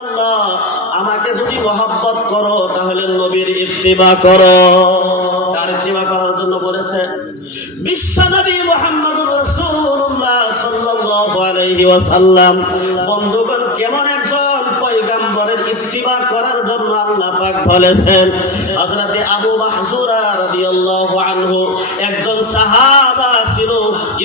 আমাকে যদি মহব্বত করো তাহলে নবীর ইত্তিবা করো। তার ইত্তিবা করার জন্য বলেছে বিশ্বনবী মুহাম্মদুর রাসূলুল্লাহ সাল্লাল্লাহু আলাইহি ওয়াসাল্লাম। বন্ধুগণ, কেমন একজন পয়গম্বরের ইত্তিবা করার জন্য আল্লাহ পাক বলেছেন। হযরত আবু মাহযুরা রাদিয়াল্লাহু আনহু একজন সাহাবা ছিল।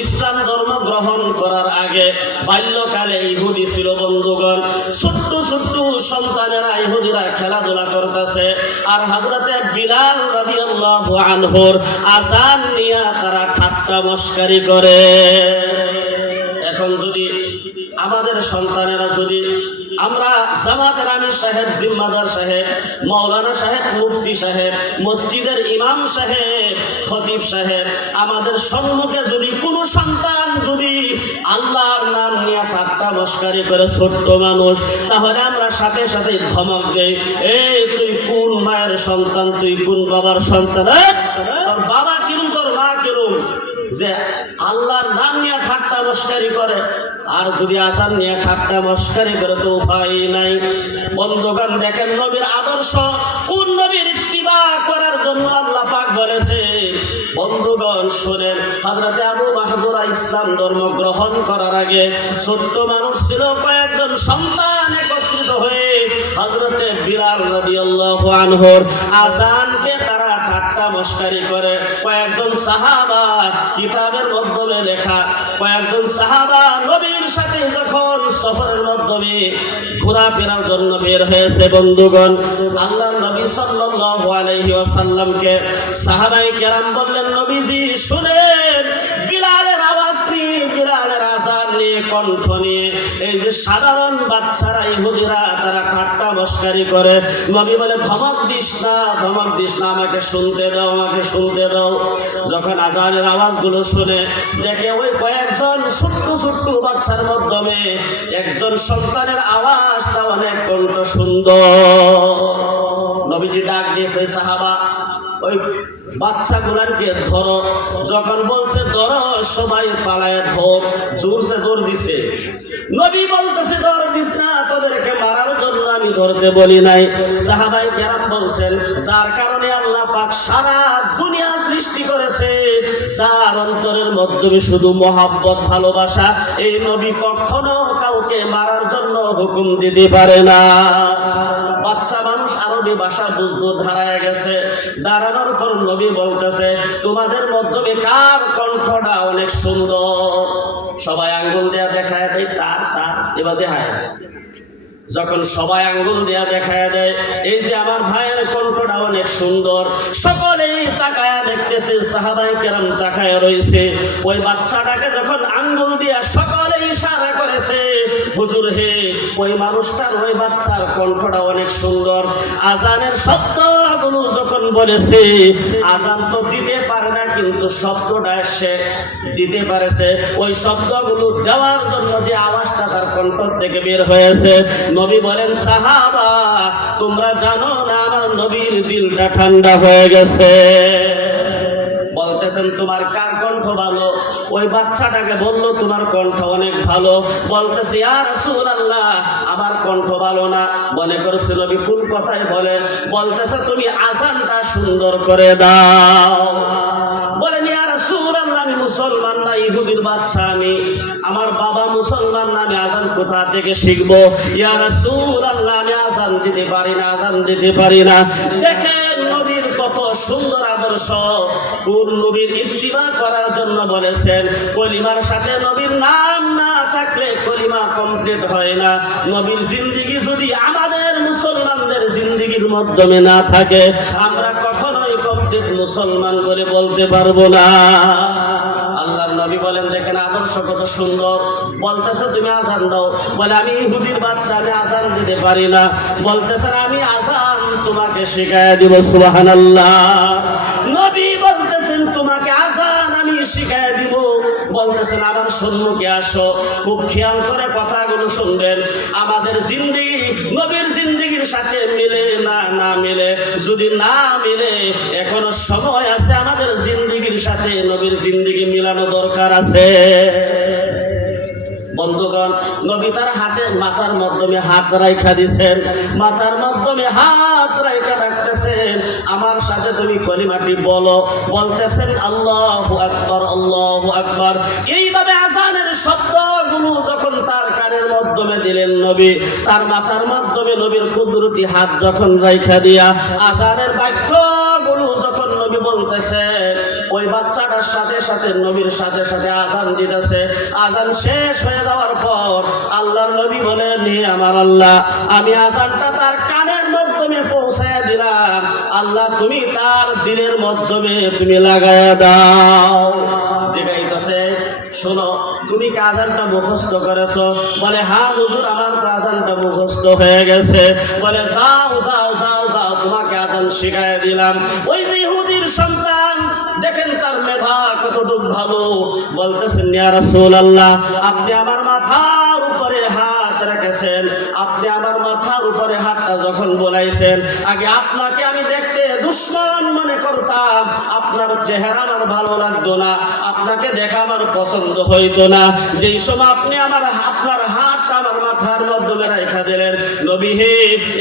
ইসলাম ধর্ম গ্রহণ করার আগে বাল্যকালে ইহুদি ছিল। বন্ধুগণ, ছোট্ট ছোট্ট সন্তানেরা ইহুদিরা খেলাধুলা করতেছে, আর হযরত বিলাল রাদিয়াল্লাহু আনহুর আযান নিয়ে তারা ঠাট্টা মশকারি করে। এখন যদি আমাদের সন্তানেরা, যদি আমরা জামাতের আমির সাহেব, জিম্মাদার সাহেব, মাওলানা সাহেব, মুফতি সাহেব, মসজিদের ইমাম সাহেব, খতিব সাহেব, আমাদের সম্মুখে যদি কোনো সন্তান যদি আল্লাহর নাম নিয়ে ঠাট্টা মশকারি করে, ছোট্ট মানুষ, তাহলে আমরা সাথে সাথে ধমক দেই, এই তুই কোন মায়ের সন্তান, তুই কোন বাবার সন্তান, তোর বাবা কিরম, তোর মা কিরম, যে আল্লাহর নাম নিয়ে ঠাট্টা মশকারি করে। আর যদি আযান নিয়ে ঠাট্টা মশকারি করে তো উপায় নাই। বন্ধুগণ, দেখেন নবীর আদর্শ, কোন নবীর ইত্তিবা করার জন্য আল্লাহ পাক বলেছে। বন্ধুগণ শুনেন, হযরত আবু মাহযুরা ইসলাম ধর্ম গ্রহণ করার আগে ছোট্ট মানুষ ছিল। কয়েকজন সন্তান একত্রিত হয়ে হযরত বিলাল রাদিয়াল্লাহু আনহুর আযানকে তারা ঠাট্টা মশকারি করে। কয়েকজন সাহাবা, কিতাবের মাধ্যমে লেখা, কয়েকজন সাহাবা নবীর সাথে যখন সফরের মাধ্যমে ঘোরাফেরার জন্য বের হয়েছে। বন্ধুগণ, আল্লাহর নবী সাল্লাল্লাহু আলাইহি ওয়াসাল্লামকে সাহাবায়ে কেরাম বললেন, নবীজি শুনেন, বিলালের আওয়াজ নিয়ে, বিলালের আযান নিয়ে, কণ্ঠ নিয়ে এই যে সাধারণ বাচ্চারা ইহুদিরা তারা ঠাট্টা মশকারি করে। নবী বলে, ধমক দিস না, ধমক দিস না, আমাকে শুনতে দাও, আমাকে শুনতে দাও। যখন আযানের আওয়াজগুলো শুনে দেখে ওই কয়েকজন ছোট্ট ছোট্ট বাচ্চার মাধ্যমে একজন সন্তানের আওয়াজটা অনেক কণ্ঠ সুন্দর। নবীজি ডাক দিয়েছে, সাহাবা ওই বাচ্চাগুলাকে ধরো। যখন বলছে ধরো, সবাই পালায় ধর, জোরসে দৌড় দিছে। নবী বলতেছে, দৌড় দিস না, তোদেরকে মারার জন্য আমি ধরতে বলি নাই। সাহাবায়ে কেরাম বলছেন, যার কারণে আল্লাহ পাক সারা দুনিয়া সৃষ্টি করেছে, যার অন্তরের মাধ্যমে শুধু মহব্বত, ভালোবাসা, এই নবী কখনো কাউকে মারার জন্য হুকুম দিতে পারে না। বাচ্চা মানুষ আরবি ভাষা বুঝতে দাঁড়ায় গেছে। দাঁড়ানোর পর নবী বলতেছে, তোমাদের মাধ্যমে কার কণ্ঠটা অনেক সুন্দর? সবাই আঙ্গুল দেয়া দেখায় দেয়, তার তার এবার দেখায়। যখন সবাই আঙ্গুল দেয়া দেখায় দেয়, এই যে আমার ভাইয়ের কণ্ঠটা অনেক সুন্দর, সকলেই তাকায়া দেখতেছে, সাহাবায়ে কেরাম তাকায়া রয়েছে। ওই বাচ্চাটাকে যখন আঙ্গুল দিয়া সকলে ইশারা করেছে, হুজুর হে, ওই মানুষটার, ওই বাচ্চার কণ্ঠটা অনেক সুন্দর। আযানের শব্দগুলো যখন বলেছে, আযান তো দিতে পারে না, কিন্তু শব্দটা সে দিতে পারেছে। ওই শব্দগুলো দেওয়ার জন্য যে আওয়াজটা তার কণ্ঠ থেকে বের হয়েছে, নবী বলেন, সাহাবা তোমরা জানো না আমার নবীর দিলটা ঠান্ডা হয়ে গেছে। বলতেছেন, তোমার কার কণ্ঠ ভালো? ওই বাচ্চাটাকে বললো, তোমার কণ্ঠ অনেক ভালো। বলতেছে, ইয়া রাসূলুল্লাহ, আমার কণ্ঠ ভালো না। মনে করছে নবী কোন কথাই বলে। বলতেছে, তুমি আযানটা সুন্দর করে দাও। বলেন, ইয়া রাসূলুল্লাহ, আমি মুসলমান না, ইহুদির বাচ্চা আমি, আমার বাবা মুসলমান না, আমি আযান কোথা থেকে শিখবো? ইয়া রাসূলুল্লাহ, আমি আযান দিতে পারি না, আযান দিতে পারি না। দেখেন নবীর কত সুন্দর আদর্শ। কোন নবীর ইত্তিবা করার জন্য বলেছেন। কলিমার সাথে নবীর নাম না থাকলে কলিমা কমপ্লিট হয় না। নবীর জিন্দেগি যদি আমাদের মুসলমানদের জিন্দেগির মাধ্যমে না থাকে, আমরা কখনোই কমপ্লিট মুসলমান বলে বলতে পারবো না। আল্লাহর নবী বলেন, দেখেন আদর্শ কত সুন্দর। বলতেছে, তুমি আযান দাও। বলে, আমি ইহুদির বাচ্চা, আমি আযান দিতে পারি না। বলতেছে, আমি আযান তোমাকে শিখায়া দিব। সুবহানাল্লাহ। নবী বলতেছেন, তোমাকে আযান আমি শিখায়া দিব। বলতেছেন, আমার সম্মুখে আসো। খুব খেয়াল করে কথাগুলো শুনবেন। আমাদের জিন্দেগি নবীর জিন্দেগির সাথে মিলে না, না মিলে, যদি না মিলে, এখনো সময় আছে, আমাদের জিন্দেগির সাথে নবীর জিন্দেগি মিলানো দরকার আছে। বন্ধুগণ, নবী তার হাতে মাথার মাধ্যমে হাত রাইখা দিছেন, মাথার মাধ্যমে হাত রাইখা রাখতেছেন, আমার সাথে তুমি কলিমাটি বলো। বলতেছেন আল্লাহু আকবার, আল্লাহু আকবার। এইভাবে আযানের শব্দগুলো যখন তার কানের মাধ্যমে দিলেন নবী, তার মাথার মাধ্যমে নবীর কুদরতি হাত যখন রাইখা দিয়া আযানের বাক্যগুলো যখন নবী বলতেছে, ওই বাচ্চাটার সাথে সাথে নবীর সাথে সাথে আযান দিতেছে। আযান শেষ হয়ে যাওয়ার পর আল্লাহর নবী বলেন, হে আমার আল্লাহ, আমি আযানটা তার কানের মাধ্যমে পৌঁছায় দিলাম, আল্লাহ তুমি তার দিলের মাধ্যমে তুমি লাগায়া দাও। জিগাইতেছে, শোনো তুমি কি আযানটা মুখস্থ করেছো? বলে হ্যাঁ হুজুর, আমার তো আযানটা মুখস্থ হয়ে গেছে। বলে যাও যাও যাও যাও, তোমাকে আযান শিখায় দিলাম। ওই যে ইহুদির সন্তান, দেখেন তার মেধা কতটুক ভালো, বলতেছেন ইয়া রাসূলুল্লাহ, আপনি আমার মাথার উপরে হাত রেখেছেন, আপনি আমার মাথার উপরে হাতটা যখন বোলাইছেন, আগে আপনাকে আমি দেখতে দুশমন মনে করতাম, আপনার চেহারা আমার ভালো লাগতো না, আপনাকে দেখা আমার পছন্দ হইতো না। যেই সময় আপনি আপনার হাতটা আমার মাথার মাধ্যমে রাখা দিলেন, নবী হে,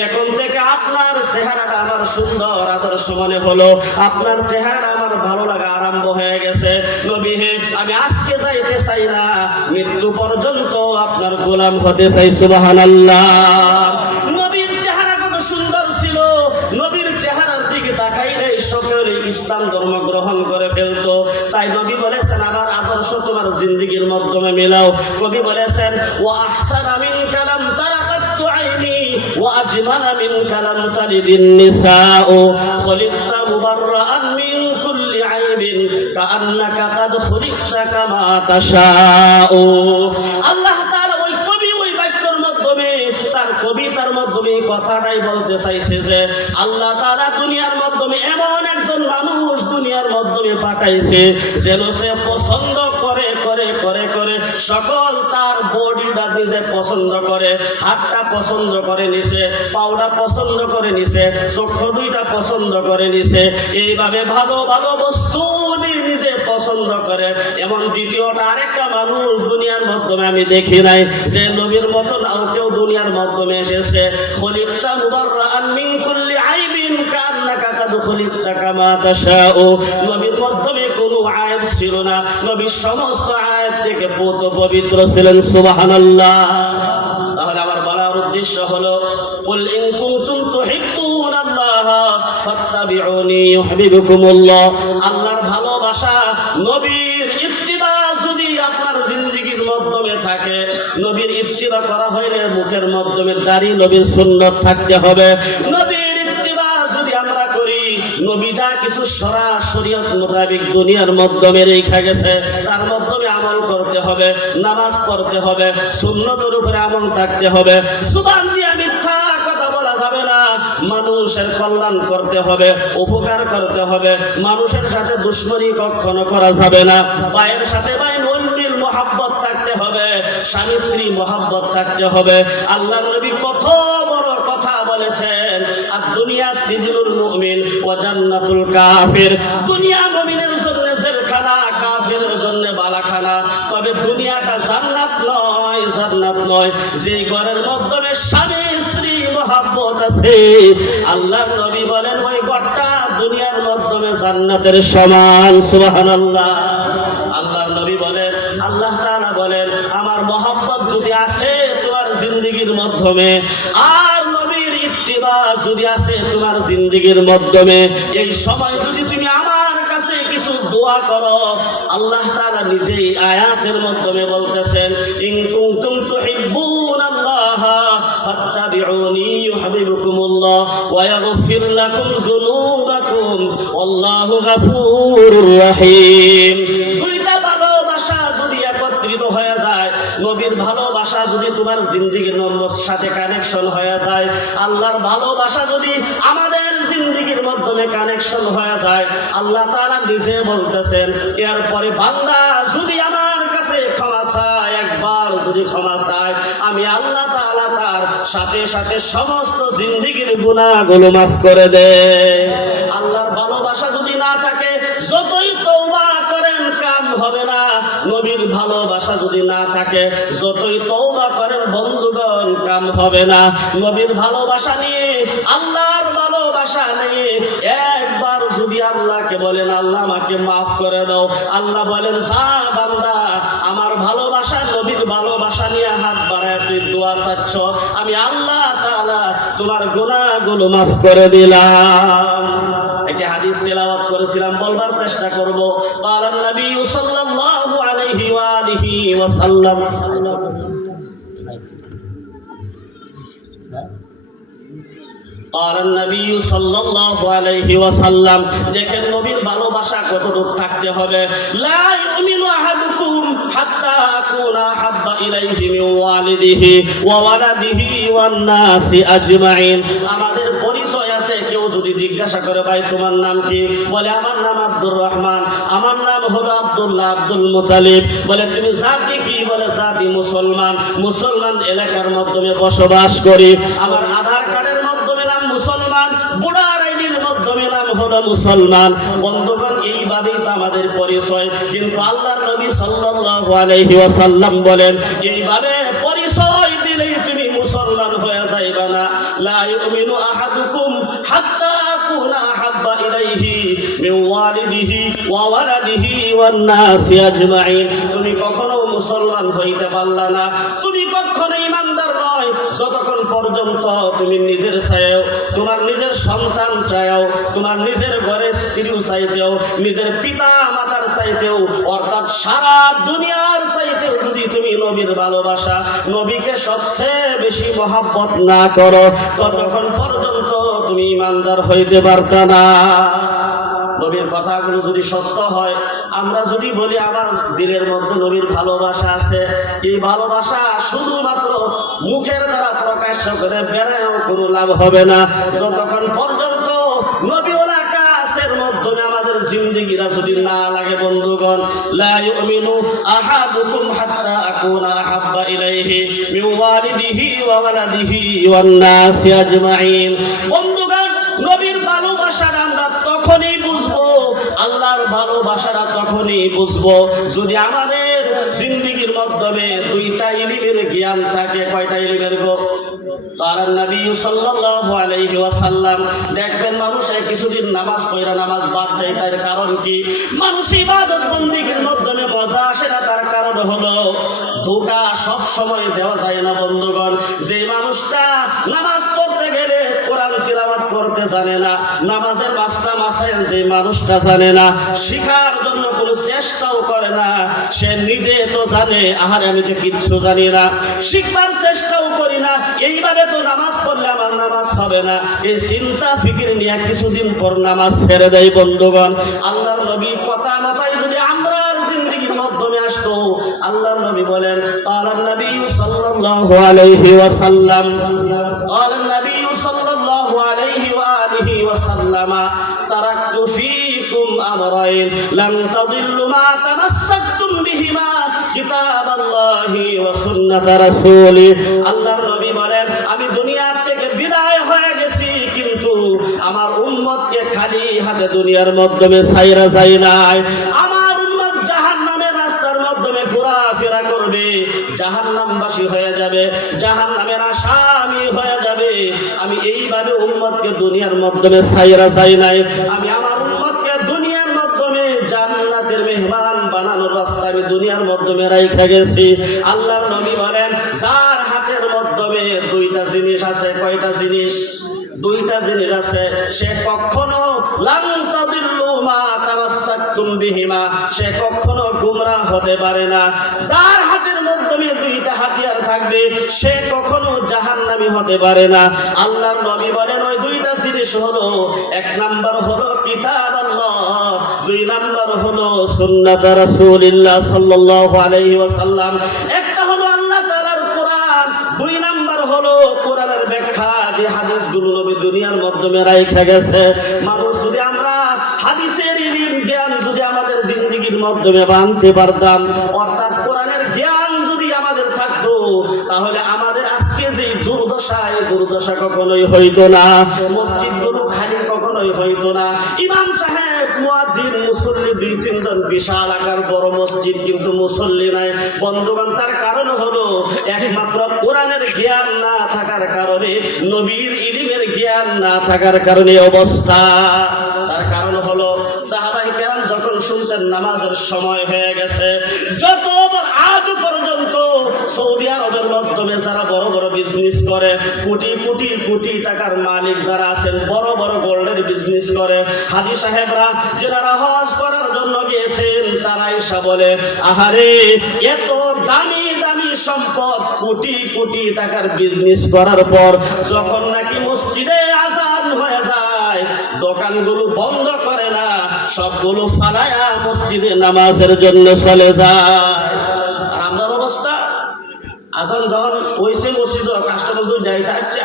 এখন থেকে আপনার চেহারাটা আমার সুন্দর আদর্শ মনে হলো, আপনার চেহারাটা আমার ভালো লাগা আরম্ভ হয়ে গেছে। নবী হে, আমি আজকে যাইতে চাই না, মৃত্যু পর্যন্ত আপনার গোলাম হতে চাই। সুবহানাল্লাহ। নবীর চেহারা কত সুন্দর ছিল, নবীর চেহারার দিকে তাকাইলে সকলে ইসলাম ধর্ম গ্রহণ করে ফেলতো। তাই নবী বলেছেন, আমার আদর্শ তোমার জিন্দেগির মাধ্যমে মিলাও। নবী বলেছেন, ওয়া আহসানা মিন কালাম তারাকাতু আইনি ওয়া আজমালা মিন কালাম তালিদিন নিসাউ খলিকতা মুবাররাআন মিন কুল্লি আইবিন কাআন্নাকা কাদ খুলিকতা কামা তাশাউ। আল্লাহ তাআলা ওই কবি ওই বাক্যের মাধ্যমে, তার কবিতার মাধ্যমে কথাটাই বলতে চাইছে যে আল্লাহ তাআলা দুনিয়ার মাধ্যমে এমন একজন মানুষ দুনিয়ার মাধ্যমে পাঠাইছে, যেন সে পছন্দ করে করে করে করে সকল তার বডিটা নিজে পছন্দ করে, হাতটা পছন্দ করে নিছে, পাউডা পছন্দ করে নিছে, চক্ষু দুইটা পছন্দ করে নিছে, এইভাবে ভালো ভালো বস্তু নিজে পছন্দ করে। এমন দ্বিতীয়টা আরেকটা মানুষ দুনিয়ার মাধ্যমে আমি দেখি নাই, যে নবীর মতো নাও কেউ দুনিয়ার মাধ্যমে এসেছে। খলিকতা মুবাররাআন মিন কুল্লি আইবিন কাআন্নাকা কাদ খুলিকতা কামা তাশাউ। নবীর মাধ্যমে কোনো আয়াব ছিল না, নবী সমস্ত আয়াব থেকে পবিত্র ছিলেন। সুবহানাল্লাহ। তাহলে আমার বলার উদ্দেশ্য হলো, কুল ইন কুনতুম তুহিব্বুনাল্লাহ ফাত্তাবিউনি ইউহিব্বুকুমুল্লাহ। আল্লাহর ভালোবাসা, নবীর ইত্তিবা যদি আপনার জিন্দেগীর মাধ্যমে থাকে, নবীর ইত্তিবা করা হইলে মুখের মাধ্যমে দাড়ি নবীর সুন্নাত থাকতে হবে। নবীর ইত্তিবা যদি আমরা করি, নবী যা কিছু শরীয়ত মোতাবেক দুনিয়ার মাধ্যমে রেখা গেছে তার মাধ্যমে আমল করতে হবে, নামাজ পড়তে হবে, সুন্নতের উপরে আমল থাকতে হবে। সুবহান দিয়ে মিথ্যা কথা বলা যাবে না, মানুষের কল্যাণ করতে হবে, উপকার করতে হবে, মানুষের সাথে দুশ্মনী কখনো করা যাবে না, ভাইয়ের সাথে ভাই মন্দির মহাব্বত থাকতে হবে, স্বামী স্ত্রী মহাব্বত থাকতে হবে। আল্লাহ নবী কত বড় কথা বলেছেন, আর দুনিয়া সিজনুল মুমিন ওয়া জান্নাতুল কাফির। দুনিয়া মুমিনের জন্য জেলখানা, কাফিরের জন্য বালাখানা। তবে দুনিয়াটা জান্নাত নয়, জান্নাত নয়। যে ঘরের মাধ্যমে স্বামী স্ত্রী মহাব্বত আছে, আল্লাহর নবী বলেন ওই ঘরটা দুনিয়ার মাধ্যমে জান্নাতের সমান। সুবহানাল্লাহ। আল্লাহর নবী বলেন, আল্লাহ তাআলা বলেন, আমার মহাব্বত যদি আছে তোমার জিন্দেগীর মাধ্যমে, আর নবীর ইত্তিবা যদি আছে তোমার জিন্দেগীর মাধ্যমে, এই সময় যদি তুমি আমার কাছে কিছু দোয়া করো, আল্লাহ তাআলা নিজেই আয়াতের মাধ্যমে বলতেছেন, ইন কুনতুম তুহিব্বুনাল্লাহ ফাত্তাবিউনি ইউহিব্বুকুমুল্লাহ ওয়া ইয়াগফির লাকুম যুনুবাকুম ওয়াল্লাহু গফুরুর রহিম। দুইটা ভালোবাসা যদি একত্রিত হয়ে যায়, নবীর ভালোবাসা যদি তোমার জিন্দেগীর সাথে কানেকশন হয়ে যায়, আল্লাহর ভালোবাসা যদি আমাদের জিন্দেগীর মাধ্যমে কানেকশন হয়ে যায়, আল্লাহ তাআলা নিজে বলতেছেন, এরপরে বান্দা যদি আমার কাছে ক্ষমা চায়, একবার যদি ক্ষমা চায়, আমি আল্লাহ তাআলা তার সাথে সাথে সমস্ত জিন্দেগীর গুনাহগুলো মাফ করে দেয়। আল্লাহর ভালোবাসা যদি না থাকে, যতই তওবা করেন কাম হবে না। নবীর ভালোবাসা ভালোবাসা যদি না থাকে, যতই তওবা করেন বন্ধুগণ কাম হবে না। নবীর ভালোবাসা নিয়ে, আল্লাহর ভালোবাসা নিয়ে একবার যদি আল্লাহকে বলেন আল্লাহ আমাকে মাফ করে দাও, আল্লাহ বলেন যা বান্দা আমার ভালোবাসা নবীর ভালোবাসা নিয়ে হাত বাড়ায় তুই দোয়া চাচ্ছ, আমি আল্লাহ তাআলা তোমার গুনাহগুলো মাফ করে দিলাম। একটা হাদিস তেলাওয়াত করেছিলাম, বলবার চেষ্টা করব। কালান নবী সাল্লাল্লাহু আলাইহি ওয়া আলিহি ওয়া সাল্লাম, কালান নবী সাল্লাল্লাহু আলাইহি ওয়া সাল্লাম, দেখেন নবীর ভালোবাসা কতটুকু থাকতে হবে। লা ইউমিনু আহাদুকুম হাত্তা আকুনা হাব্বা ইলাইহি মিন ওয়ালিদিহি ওয়া ওয়ালাদিহি ওয়ান নাসি আজমাইন। আমাদের পরিচয় আছে, কেউ যদি জিজ্ঞাসা করে ভাই তোমার নাম কি, বলে আমার নাম আব্দুর রহমান, আমার নাম হলো আব্দুল্লাহ আব্দুল মুতালিব। বলে তুমি জাতি কি, বলে জাতি মুসলমান, মুসলমান এলাকার মাধ্যমে বসবাস করি, আমার আধার কার্ডের মাধ্যমে নাম মুসলমান, ভোটার আইডির মাধ্যমে নাম হলো মুসলমান। বন্ধুগণ এইভাবেই তো আমাদের পরিচয়, কিন্তু আল্লাহর নবী সাল্লাল্লাহু আলাইহি ওয়াসাল্লাম বলেন এইভাবে পরিচয় দিলেই তুমি মুসলমান হয়ে যাইবা না। লা ইউমিনু আহাদুকুম হাত্তা আকুনা হাব্বা ইলাইহি মিন ওয়ালিদিহি ওয়া ওয়ালাদিহি ওয়ান নাসি আজমাইন। তুমি কখনো মুসলমান হইতে পারলা না, তুমি কখনো ঈমানদার নয় যতক্ষণ পর্যন্ত তুমি নিজের চাইও, তোমার নিজের সন্তান চাইও, তোমার নিজের ঘরের স্ত্রীও চাইতেও, নিজের পিতা মাতার চাইতেও, অর্থাৎ সারা দুনিয়ার চাইতেও যদি তুমি নবীর ভালোবাসা, নবীকে সবচেয়ে বেশি মহব্বত না করো, ততক্ষণ পর্যন্ত তুমি ঈমানদার হইতে পারতা না। নবীর কথাগুলো যদি সত্য হয়, আমরা যদি বলি আমার দিলের মধ্যে নবীর ভালোবাসা আছে, এই ভালোবাসা শুধুমাত্র মুখের দ্বারা প্রকাশ করে বেড়ায়ও কোনো লাভ হবে না, যতক্ষণ পর্যন্ত নবীওয়ালা কাছের মাধ্যমে আমাদের জিন্দেগিরা যদি না লাগে। বন্ধুগণ, লা ইউমিনু আহাদুকুম হাত্তা আকুনা আহাব্বা ইলাইহি মিন ওয়ালিদিহি ওয়া ওয়ালাদিহি ওয়ান নাসি আজমাইন। বন্ধুগণ, নবীর ভালোবাসাটা আমরা তখনই বুঝবো, আল্লাহর ভালোবাসাটা তখনই বুঝবো যদি আমাদের জিন্দেগির মাধ্যমে দুইটা ইলমের জ্ঞান থাকে। কয়টা ইলমের গো? কারণ নবী সাল্লাল্লাহু আলাইহি ওয়াসাল্লাম, দেখবেন মানুষ কিছুদিন নামাজ পড়া নামাজ বাদ দেয়, তার কারণ কি? মানুষ ইবাদত বন্দেগীর মাধ্যমে মজা আসে না, তার কারণ হলো ধোঁকা সব সময় দেওয়া যায় না। বন্ধুগণ, যে মানুষটা নামাজ পড়তে গেলে কোরআন তিলাওয়াত করতে জানে না, নামাজের মাসলা মাসাইল যে মানুষটা জানে না, শিখার জন্য কোনো চেষ্টাও করে না, সে নিজে তো জানে আহারে আমি তো কিচ্ছু জানি না, শিখবার চেষ্টাও করি না, এইভাবে তো নামাজ পড়লে আমার নামাজ হবে না, এই চিন্তা ফিকির নিয়ে কিছুদিন পর নামাজ ছেড়ে দেয়। বন্ধুগণ, আল্লাহর নবী কথা মতাই যদি আমরা জিন্দেগির মাধ্যমে আসতো, আল্লাহর নবী বলেন কালান নবী সাল্লাল্লাহু আলাইহি ওয়াসাল্লাম, কালান নবী সাল্লাল্লাহু আলাইহি ওয়া আলিহি ওয়াসাল্লাম, তারাকতু ফীকুম আমরাইন লান তাদিল্লু মা তামাসসাকতুম বিহিমা কিতাবাল্লাহি ওয়া সুন্নাত রাসূলি। আল্লাহর নবী বলেন আমি দুনিয়া থেকে বিদায় হয়ে গেছি, কিন্তু আমার উম্মতকে খালি হাতে দুনিয়ার মাধ্যমে ছাইরা যায় নাই। আমার উম্মত জাহান্নামের রাস্তার মাধ্যমে ঘোরাফেরা করবে, জাহান্নামবাসী হয়ে যাবে, জাহান্নামের আসামি হয়ে যাবে। আমি এইভাবে উম্মতকে দুনিয়ার মাধ্যমে ছাইরা যায় নাই, আমি আমার উম্মতকে দুনিয়ার মাধ্যমে জান্নাতের মেহমান বানানোর রাস্তা আমি দুনিয়ার মাধ্যমে রাইখা গেছি। আল্লাহর নবী বলেন যার হাতের মাধ্যমে দুইটা জিনিস আছে। কয়টা জিনিস? দুইটা জিনিস আছে, সে কখনো লান তাদিল্লু মা তামাসসাকতুম বিহিমা, সে কখনো গুমরাহ হতে পারে না। যার হাতের মাধ্যমে দুইটা হাতিয়ার থাকবে, সে কখনো জাহান্নামী হতে পারে না। আল্লাহর নবী বলেন ওই দুইটা জিনিস হলো, এক নাম্বার হলো কিতাব আল্লাহ, দুই নাম্বার হলো সুন্নাত রাসূলুল্লাহ সাল্লাল্লাহু আলাইহি ওয়াসাল্লাম। একটা হলো আল্লাহ তাআলার কোরআন, দুই নাম্বার হলো কোরআনের ব্যাখ্যা, যে হাদিসগুলো নবী দুনিয়ার মাধ্যমে রাইখা গেছে। মানুষ যদি আমরা হাদিসের ইলম জ্ঞান যদি আমাদের জিন্দেগির মাধ্যমে বানতে পারতাম, অর্থাৎ কোরআনের জ্ঞান যদি আমাদের থাকতো, তাহলে আমাদের আজকে যে দুর্দশা, এই দুর্দশা কখনোই হইতো না, মসজিদগুলো খালি কখনোই হইতো না, ইমাম সাহেব মুয়াজ্জিন মুসল্লি 2-3 জন বিশাল আকার বড় মসজিদ, কিন্তু মুসল্লি নাই। বন্ধুগণ, তার কারণ হলো একমাত্র কোরআনের জ্ঞান না থাকার কারণে, নবীর ইলমের জ্ঞান না থাকার কারণে অবস্থা। তার কারণ হলো সাহাবায়ে কেরাম যখন শুনতেন নামাজের সময় হয়ে গেছে, যত আজ পর্যন্ত সৌদি আরবের মাধ্যমে যারা বড় বড় বিজনেস করে, কোটি কোটি কোটি টাকার মালিক যারা আছেন, বড় বড় গোল্ডের বিজনেস করে, হাজী সাহেবরা যারা হজ করার জন্য গিয়েছেন, তারা এসে বলে, আহারে এত দামি দামি সম্পদ, কোটি কোটি টাকার বিজনেস করার পর যখন নাকি মসজিদে আযান হয়ে যায়, দোকানগুলো বন্ধ করে না, সবগুলো ফালায়া মসজিদে নামাজের জন্য চলে যায়। আর আমার অবস্থা, আজান যখন হইছে মসজিদ, কাস্টমার দুই যাইছে, আচ্ছা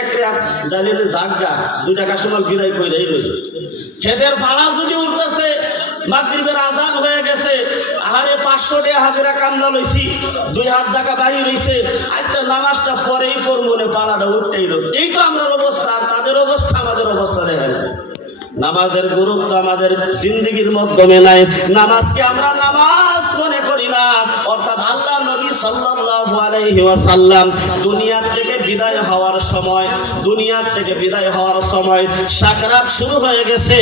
এক রাত জ্বালিয়ে জাগা, 2টা কাস্টমার বিদায় কইরাই রইল। খেতের ফালা যদি উঠতেছে, মাগরিবের আজান হয়ে গেছে, আহারে 500 টাকা হাজিরা কামলা লইছি, 2 হাত টাকা বাড়ি রইছে, আচ্ছা নামাজটা পরেই পড়ব না, পালাটা উঠতেই রইল। এই তো আমার অবস্থা। তাদের অবস্থা আমাদের অবস্থা দেখেন। নামাজের গুরুত্ব আমাদের জিন্দেগির মাধ্যমে নাই। নামাজকে আমরা নামাজ মনে করি না। অর্থাৎ আল্লাহ নবী সাল্লাল্লাহু আলাইহি ওয়াসাল্লাম দুনিয়ার থেকে বিদায় হওয়ার সময় সাকরাত শুরু হয়ে গেছে।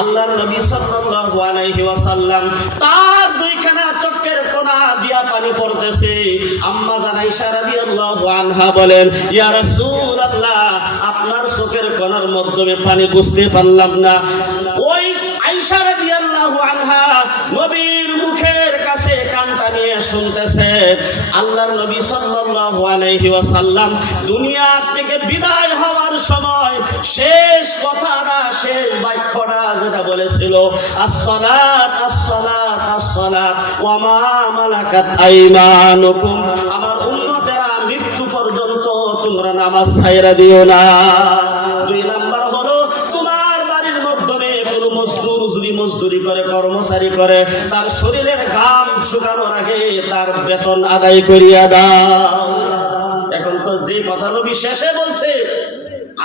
আল্লাহ নবী সাল্লাল্লাহু আলাইহি ওয়াসাল্লাম তার 2খানা চোখের কোণা দিয়া পানি পড়তেছে। আম্মা জান আয়েশা রাদিয়াল্লাহু আনহা বলেন, ইয়া রাসূলুল্লাহ, আপনার চোখের কোণার মাধ্যমে পানি বুঝতে পারলাম না। ওই আয়েশা রাদিয়াল্লাহু আনহা নবীর মুখের কাছে কানটা নিয়ে শুনতেছে। আল্লাহর নবী সাল্লাল্লাহু আলাইহি ওয়াসাল্লাম দুনিয়া থেকে বিদায় হওয়ার সময় শেষ কথাটা, শেষ বাক্যটা যেটা বলেছিল, আস-সালাত আস-সালাত আস-সালাত ওয়া মা মালাকাত আইমানুকুম, আমার উম্মতেরা মৃত্যু পর্যন্ত তোমরা নামাজ ছাইরা দিও না। 2 নাম্বার হলো, তোমার বাড়ির মাধ্যমে কোনো মজদুর যদি মজদুরি করে, কর্মচারী করে, তার শরীরের ঘাম শুকানোর আগে তার বেতন আদায় করিয়া দাও। এখন তো যে কথা নবী শেষে বলছে,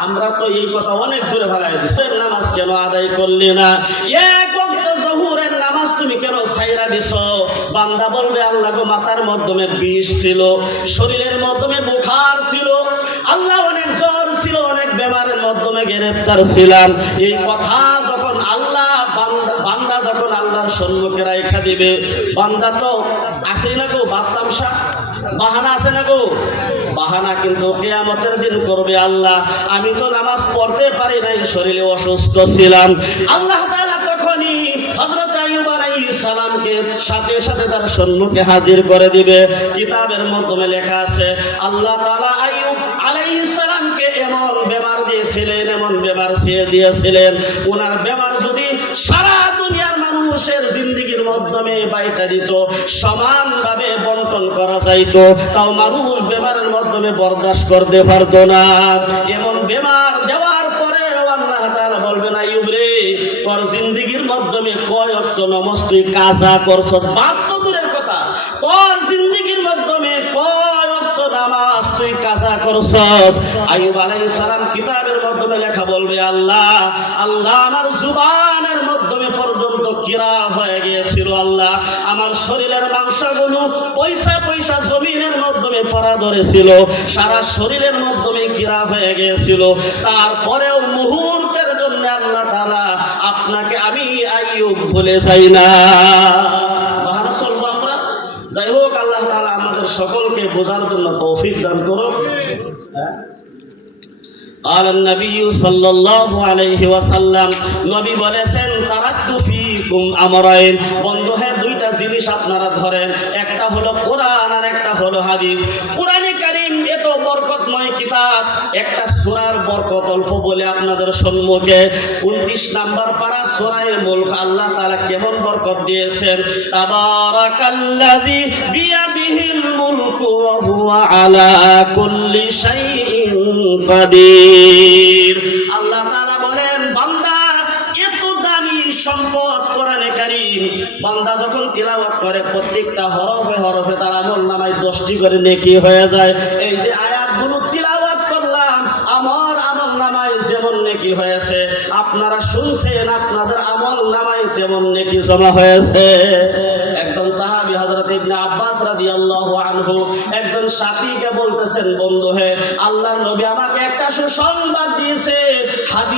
আমরা তো এই কথা অনেক দূরে ভাগাই দিচ্ছি। নামাজ কেন আদায় করলি না? এক ওয়াক্ত জোহরের নামাজ তুমি কেন ছাইরা দিছো? বান্দা বলবে, আল্লাহ গো, মাথার মাধ্যমে বিষ ছিল, শরীরের মাধ্যমে বুখার ছিল, আল্লাহ অনেক জ্বর ছিল, অনেক বেমারের মাধ্যমে গ্রেফতার ছিলাম। এই কথা যখন আল্লাহ বান্দা যখন আল্লাহর সম্মুখে রাইখা দিবে, বান্দা তো আছে না গো বাতামশা, বাহানা আছে না গো, বাহানা কিন্তু কিয়ামতের দিন করবে, আল্লাহ আমি তো নামাজ পড়তে পারি নাই, শরীরে অসুস্থ ছিলাম। আল্লাহ তাআলা তখনই হযরত আইয়ুব আলাইহিস সালামকে সাথে সাথে তার সম্মুখে হাজির করে দিবে। কিতাবের মাধ্যমে লেখা আছে, আল্লাহ তাআলা আইয়ুব আলাইহিস সালামকে এমন বেমার দিয়েছিলেন, এমন বেমার দিয়েছিলেন, ওনার বেমার যদি সারা দুনিয়ার মানুষের জিন্দেগির মাধ্যমে বাইটা দিত, সমানভাবে বন্টন করা যাইতো, তাও মানুষ বেমারের মাধ্যমে বরদাস্ত করতে পারতো না। এমন বেমার দেওয়ার পরে আল্লাহ তাআলা বলবেন, আইয়ুব রে, তোর জিন্দেগির মাধ্যমে কয় ওয়াক্ত নামাজ তুই কাজা করছস? বাদ তো দূরের কথা, তোর জিন্দেগির মাধ্যমে কয় ওয়াক্ত নামাজ তুই কাজা করছস? আইয়ুব আলাইহিস সালাম কিতাবের মাধ্যমে লেখা বলবে, আল্লাহ আমার জুবানের মাধ্যমে পর্যন্ত কিরা হয়ে গিয়েছিল, আল্লাহ আমার শরীরের মাংসগুলো পয়সা পয়সা জমিনের মাধ্যমে পড়া ধরেছিল, সারা শরীরের মাধ্যমে কিরা হয়ে গিয়েছিল, তারপরেও মুহূর্তের জন্য আল্লাহ তাআলা আপনাকে আমি আইয়ুব ভুলে যাই না। আমরা যাই হোক, আল্লাহ তাআলা আমাদের সকলকে বোঝার জন্য তৌফিক দান করুন। قال النبي صلى الله عليه وسلم, নবী বলেছেন, তারাক্তু ফিকুম আমরাইন, বন্ধু হ্যাঁ 2টা জিনিস আপনারা ধরেন, একটা হলো কোরআন আর একটা হলো হাদিস। কোরআনে কারীম এত বরকতময় কিতাব, একটা সূরার বরকত অল্প বলে আপনাদের সম্মুখে 29 নাম্বার পারা সূরা মুলক আল্লাহ তাআলা কেমন বরকত দিয়েছেন। তাবারাকাল্লাযী বিয়াদিহিল মুলকু ওয়া হুয়া আলা কুল্লি শাইইন কাদির। আল্লাহ তাআলা বলেন, বান্দা এত দামি সম্পদ কোরআনে কারীম, বান্দা যখন তিলাওয়াত করে প্রত্যেকটা হরফে হরফে তার আমলনামায় 10টি করে নেকি হয়ে যায়। এই যে আয়াতগুলো তিলাওয়াত করলাম, আমার আমলনামায় যেমন যেমন নেকি হয়েছে, আপনারা শুনছেন আপনাদের আমল নামায় তেমন নেকি জমা হয়েছে। একজন সাহাবী হযরত ইবনে আব্বাস রাদিয়াল্লাহু আনহু একজন সাথীকে বলতেছেন, বন্ধু হে, আল্লাহর নবী আমাকে একটা সুসংবাদ দিয়েছে, হাদিয়া